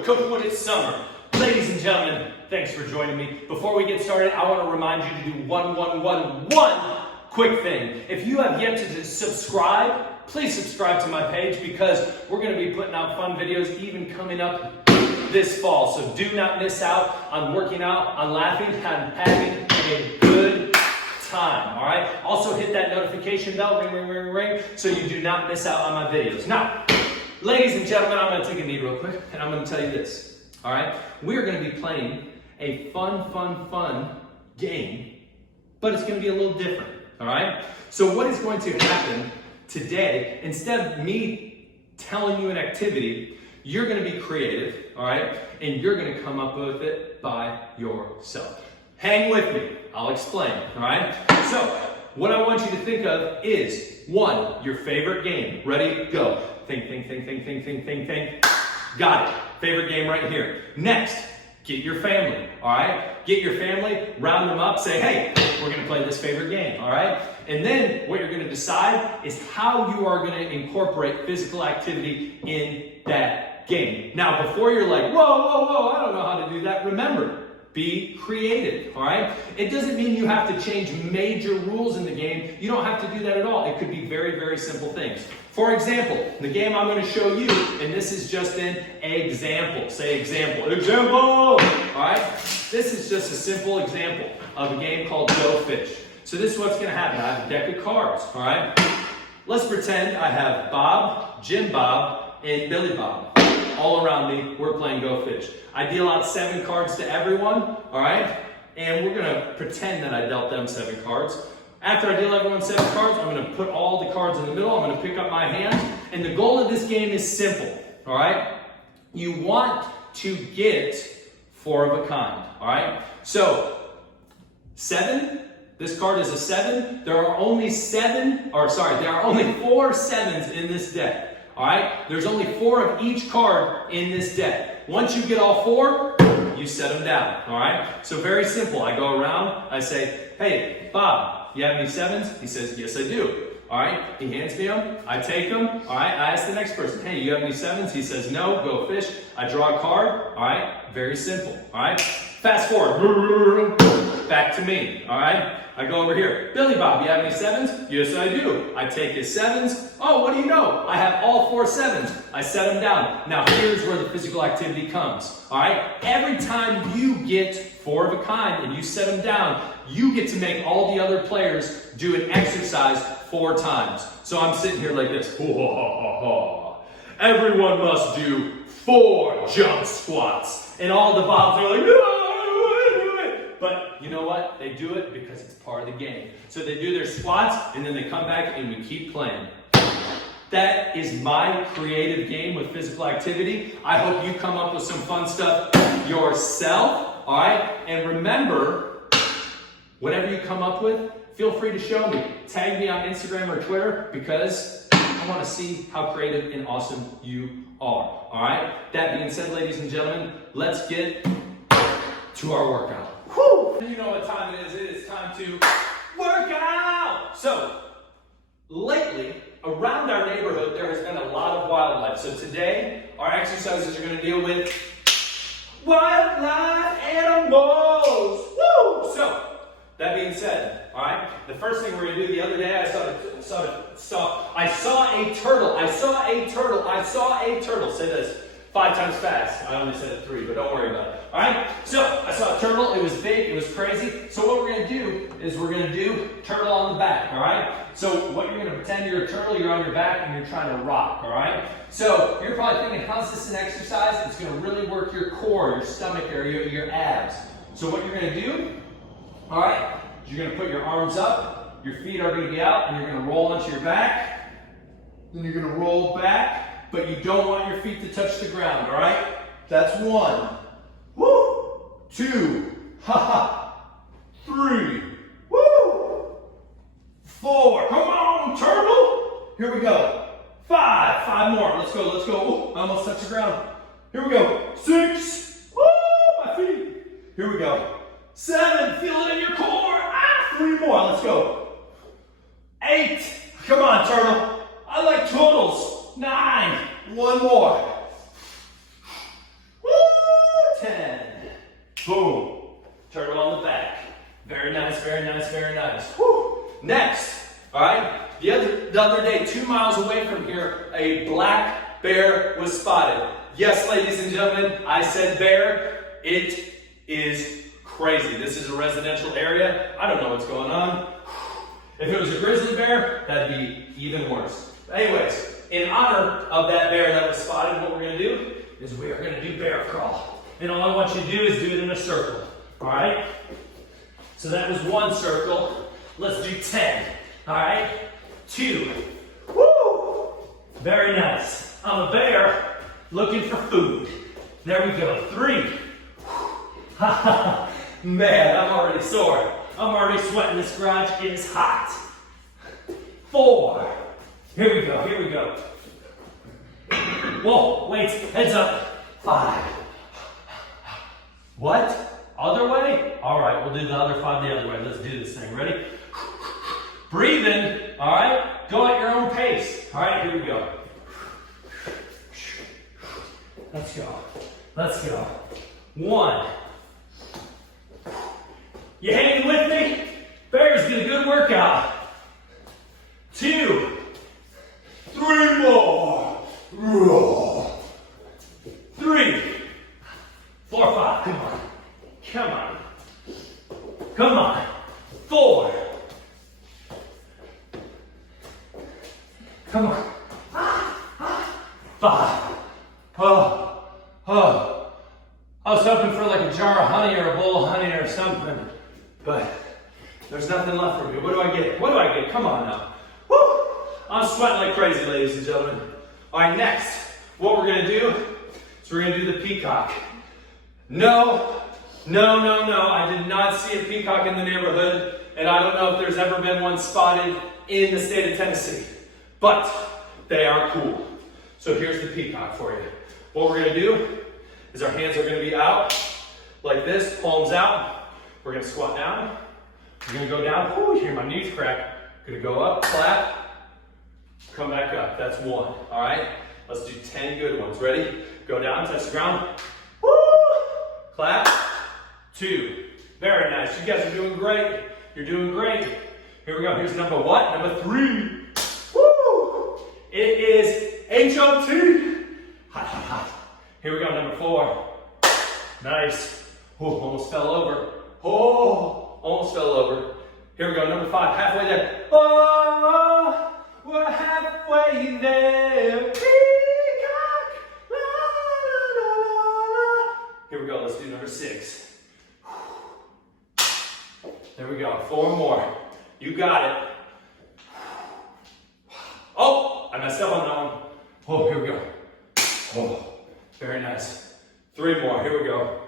Woo! Cook when it's summer. Ladies and gentlemen, thanks for joining me. Before we get started, I want to remind you to do one quick thing. If you have yet to subscribe, please subscribe to my page because we're going to be putting out fun videos even coming up this fall. So do not miss out on working out, on laughing, on having a good time. All right? Also hit that notification bell, ring, ring, ring, ring, so you do not miss out on my videos. Now, ladies and gentlemen, I'm going to take a knee real quick and I'm going to tell you this. All right? We're going to be playing a fun game, but it's going to be a little different. All right? So what is going to happen today, instead of me telling you an activity, you're going to be creative, all right? And you're going to come up with it by yourself. Hang with me. I'll explain, all right? So what I want you to think of is, one, your favorite game. Ready? Go. Think. Got it. Favorite game right here. Next, get your family, all right? Get your family, round them up, say, hey, we're going to play this favorite game, all right? And then what you're going to decide is how you are going to incorporate physical activity in that game. Now, before you're like, whoa, I don't know how to do that, remember, be creative, all right? It doesn't mean you have to change major rules in the game. You don't have to do that at all. It could be very simple things. For example, the game I'm going to show you, and this is just an example. Say example. Example! All right? This is just a simple example of a game called Go Fish. So this is what's going to happen. I have a deck of cards, all right? Let's pretend I have Bob, Jim Bob, and Billy Bob. All around me, we're playing Go Fish. I deal out 7 cards to everyone, all right? And we're going to pretend that I dealt them 7 cards. After I deal everyone 7 cards, I'm going to put all the cards in the middle. I'm going to pick up my hand. And the goal of this game is simple, all right? You want to get 4 of a kind, all right? So, 7, this card is a 7. There are only 4 7s in this deck. All right, there's only 4 of each card in this deck. Once you get all 4, you set them down. All right, so very simple. I go around, I say, hey, Bob, you have any 7s? He says, yes, I do. All right, he hands me them, I take them. All right, I ask the next person, hey, you have any 7s? He says, no, Go Fish. I draw a card. All right, very simple. All right, fast forward, back to me. All right. I go over here. Billy Bob, you have any 7s? Yes, I do. I take his 7s. Oh, what do you know? I have all 4 7s. I set them down. Now, here's where the physical activity comes. All right? Every time you get 4 of a kind and you set them down, you get to make all the other players do an exercise 4 times. So I'm sitting here like this. Everyone must do 4 jump squats. And all the Bobs are like, no! But you know what? They do it because it's part of the game. So they do their squats, and then they come back, and we keep playing. That is my creative game with physical activity. I hope you come up with some fun stuff yourself, all right? And remember, whatever you come up with, feel free to show me. Tag me on Instagram or Twitter because I want to see how creative and awesome you are, all right? That being said, ladies and gentlemen, let's get to our workout. Whew. You know what time it is. It is time to work out. So, lately, around our neighborhood, there has been a lot of wildlife. So today, our exercises are going to deal with wildlife animals. Woo! So, that being said, all right, the first thing we're going to do, the other day, I saw a turtle. Say this 5 times fast. I only said it 3, but don't worry about it. All right? So I saw a turtle. It was big. It was crazy. So what we're going to do is we're going to do turtle on the back. All right? So what you're going to pretend you're a turtle. You're on your back and you're trying to rock. All right? So you're probably thinking, how's this an exercise? It's going to really work your core, your stomach area, your abs. So what you're going to do, all right, is you're going to put your arms up. Your feet are going to be out, and you're going to roll onto your back. Then you're going to roll back. But you don't want your feet to touch the ground, all right? That's 1. Woo! 2. Ha-ha. 3. Woo! 4. Come on, turtle! Here we go. 5. 5 more. Let's go. Ooh, I almost touched the ground. Here we go. 6. Woo! My feet. Here we go. 7. Feel it in your core. 3 more. Let's go. 8. Come on, turtle. I like turtles. 9. One more. Woo! Boom. Turtle on the back. Very nice, very nice, very nice. Whew. Next, all right, the other day, 2 miles away from here, a black bear was spotted. Yes, ladies and gentlemen, I said bear. It is crazy. This is a residential area. I don't know what's going on. If it was a grizzly bear, that'd be even worse. Anyways, in honor of that bear that was spotted, what we're going to do is we are going to do bear crawl. And all I want you to do is do it in a circle. All right? So that was 1 circle. Let's do 10. All right? 2. Woo! Very nice. I'm a bear looking for food. There we go. 3. Man, I'm already sore. I'm already sweating. This garage is hot. 4. Here we go. Here we go. Whoa, wait. Heads up. 5. What? Other way? All right, we'll do the other 5 the other way. Let's do this thing. Ready? Breathe in. All right? Go at your own pace. All right, here we go. Let's go. Let's go. 1. You hanging with me? Bears get a good workout. 2. 3 more. 3. 4, 5. Come on. Come on. Come on. 4. Come on. 5. Oh. I was hoping for like a jar of honey or a bowl of honey or something, but there's nothing left for me. What do I get? What do I get? Come on now. Woo! I'm sweating like crazy, ladies and gentlemen. All right, next, what we're going to do is we're going to do the peacock. No. I did not see a peacock in the neighborhood, and I don't know if there's ever been one spotted in the state of Tennessee, but they are cool. So here's the peacock for you. What we're going to do is our hands are going to be out like this, palms out. We're going to squat down. We're going to go down. Whoo, hear my knees crack. Going to go up, clap, come back up. That's 1. All right? Let's do 10 good ones. Ready? Go down, touch the ground. Woo! Clap. 2. Very nice. You guys are doing great. You're doing great. Here we go. Here's number what? Number 3. Woo! It is HOT. Hot. Here we go. Number 4. Nice. Oh, almost fell over. Oh, almost fell over. Here we go. Number 5. Halfway there. Oh, we're halfway there. Peacock. La, la, la, la. Here we go. Let's do number 6. There we go. 4 more. You got it. Oh, I messed up on that one. Oh, here we go. Oh, very nice. 3 more. Here we go.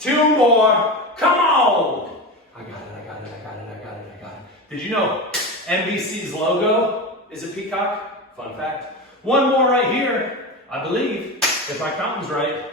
2 more. Come on. I got it. Did you know NBC's logo is a peacock? Fun fact. 1 more right here, I believe, if my counting's right.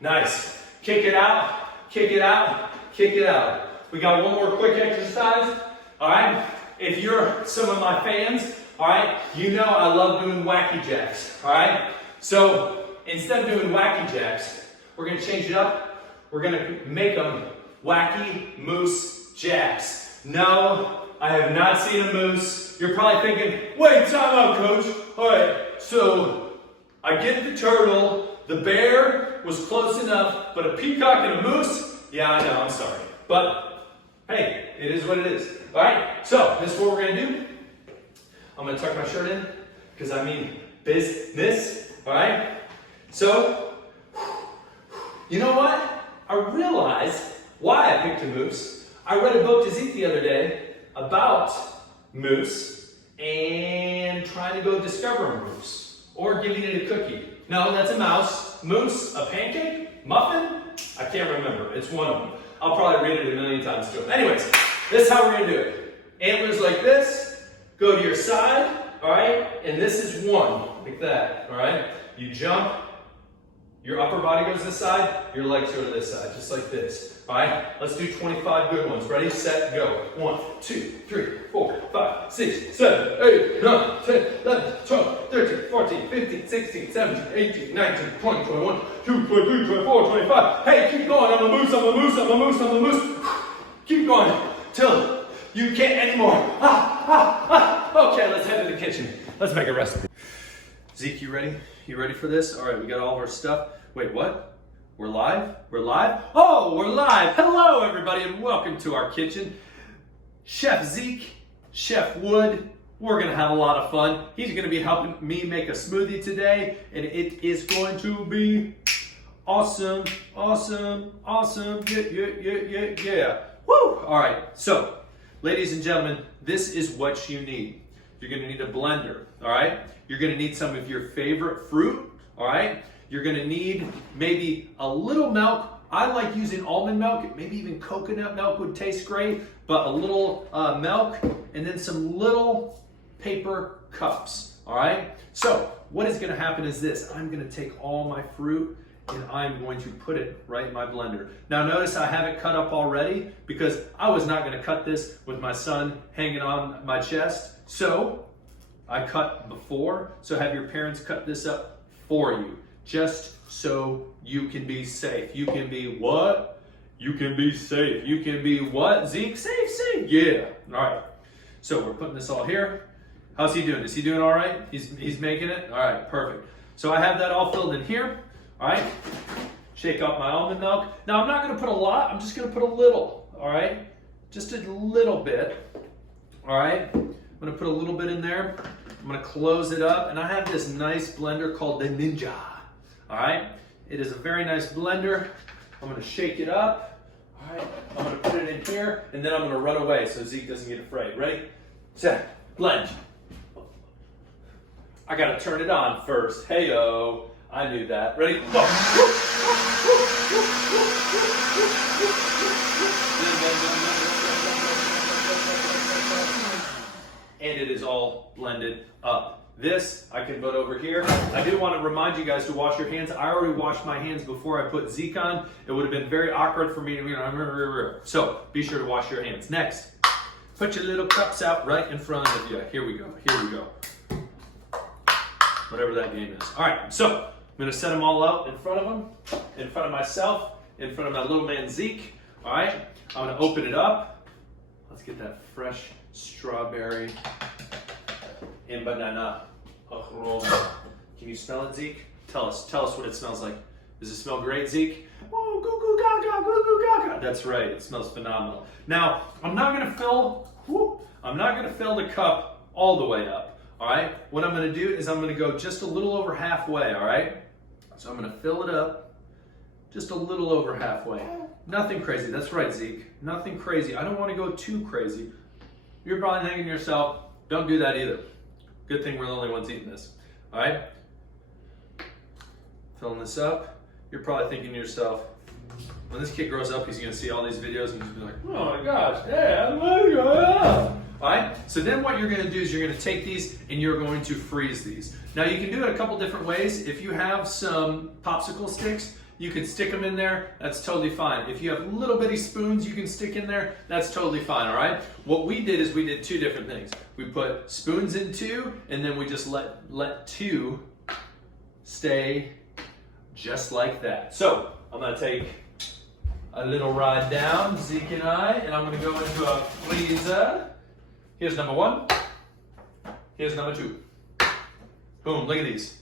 Nice. Kick it out. Kick it out, kick it out. We got 1 more quick exercise, all right? If you're some of my fans, all right, you know I love doing wacky jacks, all right? So instead of doing wacky jacks, we're gonna change it up. We're gonna make them wacky moose jacks. No, I have not seen a moose. You're probably thinking, wait, time out, coach. All right, so I get the turtle. The bear was close enough, but a peacock and a moose? Yeah, I know, I'm sorry. But, hey, it is what it is. All right, so this is what we're going to do. I'm going to tuck my shirt in, because I mean business. All right? So, you know what? I realized why I picked a moose. I read a book to Zeke the other day about moose and trying to go discover a moose or giving it a cookie. No, that's a mouse. Moose, a pancake, muffin? I can't remember. It's one of them. I'll probably read it a million times too. Anyways, this is how we're going to do it. Antlers like this, go to your side, all right? And this is 1, like that, all right? You jump, Your upper body goes this side, your legs go to this side, just like this. All right, let's do 25 good ones. Ready, set, go. 1, 2, 3, 4, 5, 6, 7, 8, 9, 10, 11, 12, 13, 14, 15, 16, 17, 18, 19, 20, 21, 22, 23, 24, 25. Hey, keep going. I'm a moose, I'm a moose, I'm a moose, I'm a moose. Keep going till you can't anymore. Okay, let's head to the kitchen. Let's make a recipe. Zeke, you ready? You ready for this? All right, we got all of our stuff. Wait, what? We're live? We're live? Oh, we're live. Hello, everybody, and welcome to our kitchen. Chef Zeke, Chef Wood, we're going to have a lot of fun. He's going to be helping me make a smoothie today, and it is going to be awesome, awesome, awesome. Yeah. Woo! All right, so, ladies and gentlemen, this is what you need. You're going to need a blender, all right? You're going to need some of your favorite fruit, all right? You're going to need maybe a little milk. I like using almond milk. Maybe even coconut milk would taste great, but a little milk and then some little paper cups, all right? So what is going to happen is this. I'm going to take all my fruit and I'm going to put it right in my blender. Now notice I have it cut up already because I was not going to cut this with my son hanging on my chest. So I cut before, so have your parents cut this up for you, just so you can be safe. You can be what? You can be safe. You can be what, Zeke? Safe. Yeah. All right. So we're putting this all here. How's he doing? Is he doing all right? He's making it? All right, perfect. So I have that all filled in here. All right. Shake out my almond milk. Now I'm not going to put a lot. I'm just going to put a little. All right. Just a little bit. All right. I'm going to put a little bit in there. I'm going to close it up, and I have this nice blender called the Ninja. All right, it is a very nice blender. I'm going to shake it up. All right, I'm going to put it in here, and then I'm going to run away so Zeke doesn't get afraid. Ready, set, blend. I got to turn it on first. Hey-o, I knew that. Ready, go. And it is all blended up. This I can put over here. I do want to remind you guys to wash your hands. I already washed my hands before I put Zeke on. It would have been very awkward for me to, so be sure to wash your hands. Next, put your little cups out right in front of you. Here we go. Whatever that game is. All right, so I'm going to set them all out in front of them, in front of myself, in front of my little man Zeke. All right, I'm going to open it up. Let's get that fresh strawberry and banana aroma. Can you smell it, Zeke? Tell us what it smells like. Does it smell great, Zeke? Oh, goo goo gaga, goo goo gaga. That's right, it smells phenomenal. Now, I'm not gonna fill the cup all the way up, all right? What I'm gonna do is I'm gonna go just a little over halfway, all right? So I'm gonna fill it up just a little over halfway. Nothing crazy, that's right, Zeke. Nothing crazy. I don't wanna go too crazy. You're probably thinking to yourself, don't do that either. Good thing we're the only ones eating this. All right? Filling this up. You're probably thinking to yourself, when this kid grows up, he's going to see all these videos and he's going to be like, oh my gosh, Dad, all right? So then what you're going to do is you're going to take these and you're going to freeze these. Now you can do it a couple different ways. If you have some popsicle sticks, you can stick them in there, that's totally fine. If you have little bitty spoons you can stick in there, that's totally fine, all right? What we did is we did two different things. We put spoons in two, and then we just let two stay just like that. So, I'm gonna take a little ride down, Zeke and I'm gonna go into a freezer. Here's number one, here's number two. Boom, look at these.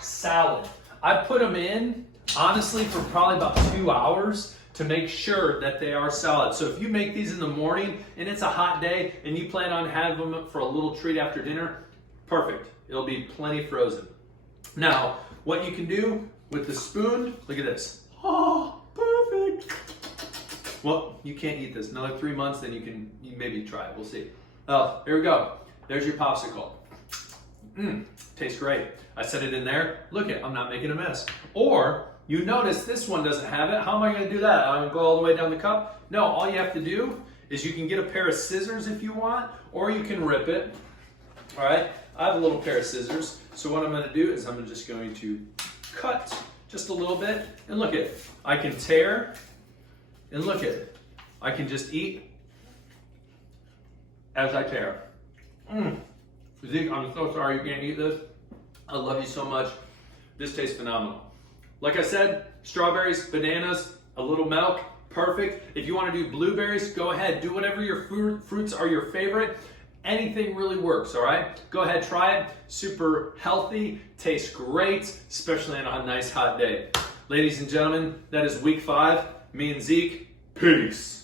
Salad. I put them in honestly for probably about 2 hours to make sure that they are solid. So if you make these in the morning and it's a hot day and you plan on having them for a little treat after dinner, perfect. It'll be plenty frozen. Now, what you can do with the spoon, look at this. Oh, perfect. Well, you can't eat this. Another 3 months, then you maybe try it. We'll see. Oh, here we go. There's your popsicle. Tastes great. I set it in there. Look it, I'm not making a mess. Or you notice this one doesn't have it. How am I going to do that? I'm going to go all the way down the cup? No, all you have to do is you can get a pair of scissors if you want, or you can rip it. All right, I have a little pair of scissors. So what I'm going to do is I'm just going to cut just a little bit, and look at, I can tear, and look at, I can just eat as I tear. Zeke, I'm so sorry you can't eat this. I love you so much. This tastes phenomenal. Like I said, strawberries, bananas, a little milk, perfect. If you want to do blueberries, go ahead. Do whatever your fruits are your favorite. Anything really works, all right? Go ahead, try it. Super healthy, tastes great, especially on a nice hot day. Ladies and gentlemen, that is week 5. Me and Zeke, peace.